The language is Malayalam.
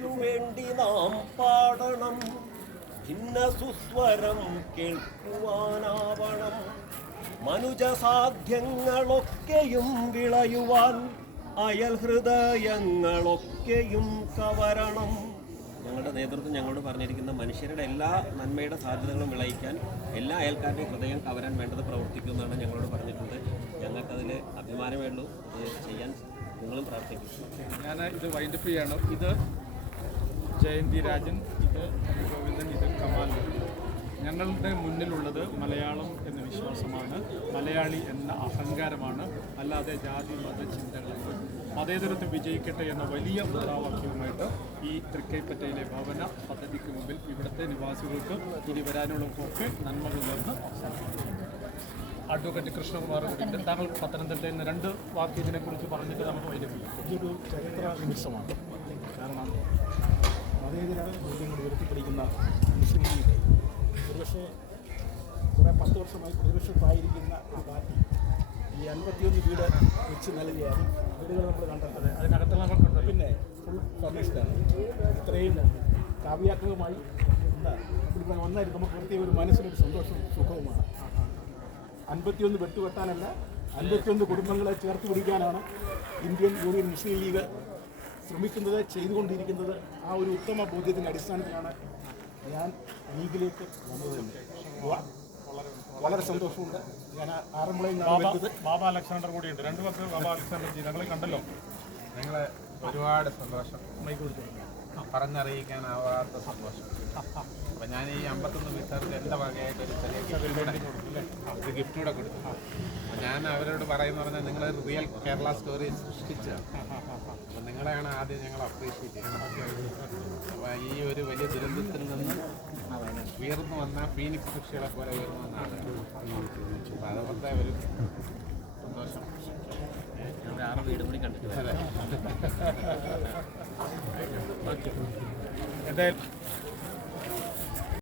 നന്മയ്ക്കു വേണ്ടി നാം പാടണം, ഭിന്ന സുസ്വരം കേൾക്കുവാനാവണം. മനുജസാധ്യങ്ങളൊക്കെയും വിളയുവാൻ അയൽ ഹൃദയങ്ങളൊക്കെയും കവരണം. ഞങ്ങളുടെ നേതൃത്വം ഞങ്ങളോട് പറഞ്ഞിരിക്കുന്ന മനുഷ്യരുടെ എല്ലാ നന്മയുടെ സാധ്യതകളും വിളയിക്കാൻ എല്ലാ അയൽക്കാരുടെയും ഹൃദയം കവരാൻ വേണ്ടത് പ്രവർത്തിക്കുമെന്നാണ് ഞങ്ങളോട് പറഞ്ഞിട്ടുണ്ട്. ഞങ്ങൾക്കതിൽ അഭിമാനമേ ഉള്ളൂ. ഇത് ചെയ്യാൻ നിങ്ങളും പ്രാർത്ഥിക്കും. ഞാൻ ഇത് വൈൻഡപ്പ് ചെയ്യാണ്. ഇത് ജയന്തി രാജൻ, ഇത് ഗോവിന്ദൻ, ഇത് കമാൽ. ഞങ്ങളുടെ മുന്നിലുള്ളത് മലയാളം എന്ന വിശ്വാസമാണ്, മലയാളി എന്ന അഹങ്കാരമാണ്, അല്ലാതെ ജാതി മത ചിന്തകളല്ല. മതേതരത്വം വിജയിക്കട്ടെ എന്ന വലിയ മുദ്രാവാക്യവുമായിട്ട് ഈ തൃക്കൈപ്പറ്റയിലെ ഭവന പദ്ധതിക്ക് മുമ്പിൽ ഇവിടുത്തെ നിവാസികൾക്ക് ഇനി വരാനുള്ളവർക്കൊക്കെ നന്മകൾ നേർന്ന് അവസാനിപ്പിക്കുന്നു. അഡ്വക്കേറ്റ് കൃഷ്ണകുമാർ കൂടിയുണ്ട്. താങ്കൾ പത്തനംതിട്ടയിൽ നിന്ന് 2 വാക്ക് ഇതിനെക്കുറിച്ച് പറഞ്ഞിട്ട് നമുക്ക് വൈകിപ്പിക്കാം. ഇതൊരു ചരിത്ര നിമിഷമാണ്. കാരണം മതേതര മൂല്യങ്ങൾ ഉയർത്തിപ്പിടിക്കുന്ന മുസ്ലിം ലീഗ് ഒരുപക്ഷെ കുറേ 10 വർഷമായി പ്രതിപക്ഷത്തായിരിക്കുന്ന ഒരു പാർട്ടി ഈ 51 വീട് വെച്ച് നൽകിയാൽ വീടുകൾ നമ്മൾ കണ്ടത് അതിനകത്ത് നമ്മൾ കണ്ടത് പിന്നെ ഫുൾ ഫർണിഷ്ഡാണ്. ഇത്രയും കാവ്യാത്മകമായി ഇവിടെ വന്നായിരുന്നു നമുക്ക് പ്രത്യേക ഒരു മനസ്സിനൊരു സന്തോഷവും സുഖവുമാണ്. 51 വെട്ടുവെട്ടാനല്ല, 51 കുടുംബങ്ങളെ ചേർത്ത് പിടിക്കാനാണ് ഇന്ത്യൻ യൂണിയൻ മുസ്ലിം ലീഗ് ശ്രമിക്കുന്നത്, ചെയ്തുകൊണ്ടിരിക്കുന്നത്. ആ ഒരു ഉത്തമ ബോധ്യത്തിൻ്റെ അടിസ്ഥാനത്തിലാണ് ഞാൻ ലീഗിലേക്ക് വന്നത് തന്നെ. വളരെ സന്തോഷമുണ്ട്. ഞാൻ ആറന്മുളയിൽ ബാബ അലക്സാണ്ടർ കൂടിയുണ്ട്. 2 വാക്ക് ബാബ അലക്സാണ്ടർ ജി, ഞങ്ങളെ കണ്ടല്ലോ. ഞങ്ങളെ ഒരുപാട് സന്തോഷം, പറഞ്ഞറിയിക്കാനാവാത്ത സന്തോഷം. അപ്പം ഞാൻ ഈ 51 വീട്ടുകാർക്ക് എൻ്റെ വകയായിട്ട് ഒരു ചെറിയ ഗിഫ്റ്റ് കൂടെ കൊടുത്തു. അപ്പം ഞാൻ അവരോട് പറയുന്ന പറഞ്ഞാൽ നിങ്ങൾ റിയൽ കേരള സ്റ്റോറി സൃഷ്ടിച്ചതാണ്. അപ്പം നിങ്ങളെയാണ് ആദ്യം ഞങ്ങൾ അപ്രീഷിയേറ്റ് ചെയ്യുന്നത്. അപ്പോൾ ഈ ഒരു വലിയ ദുരന്തത്തിൽ നിന്ന് ഉയർന്നു വന്ന ഫീനിക്സ് പക്ഷികളെ പോലെ ഉയർന്നു വന്നാണ്. അപ്പം അതുപോലത്തെ ഒരു സന്തോഷം. 6 വീട് കൂടി കണ്ടിട്ട് അതെ. എന്തായാലും